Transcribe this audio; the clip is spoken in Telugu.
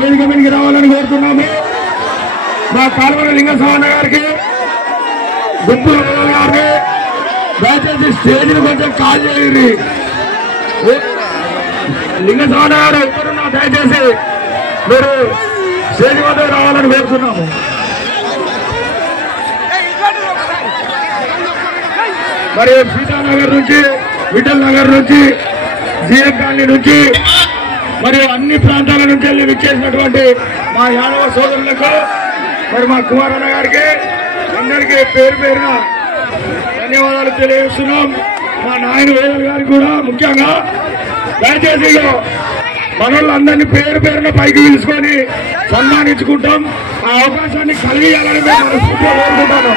వేదిక మీదకి రావాలని కోరుతున్నాము. మా కాలువల లింగస్వామి గారికి, గుంపుల గారికి దయచేసి స్టేజ్ని కొంచెం కాల్ చేయండి. లింగస్వామి గారు ఎవరున్నా దయచేసి మీరు స్టేజ్ వద్ద రావాలని కోరుతున్నాము. మరియు సీతానగర్ నుంచి, విఠల్ నగర్ నుంచి, జిఎం కాలనీ నుంచి మరియు అన్ని ప్రాంతాల నుంచి వెళ్ళి విచ్చేసినటువంటి మా యాదవ సోదరులకు మరి మా కుమారన్న గారికి అందరికీ పేరు పేరున ధన్యవాదాలు తెలియజేస్తున్నాం. మా నాయన వేదల్ గారికి కూడా ముఖ్యంగా దయచేసి మనోళ్ళందరినీ పేరు పేరున పైకి పిలుచుకొని సన్మానించుకుంటాం. ఆ అవకాశాన్ని కలిగియాలని మేము మనస్ఫూర్తిగా కోరుకుంటాను.